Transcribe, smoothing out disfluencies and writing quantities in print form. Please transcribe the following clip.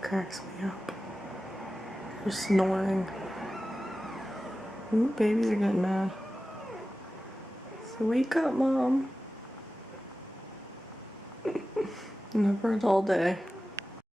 Cracks me up. You're snoring. Ooh, babies are getting mad. So wake up, Mom. Never a dull day.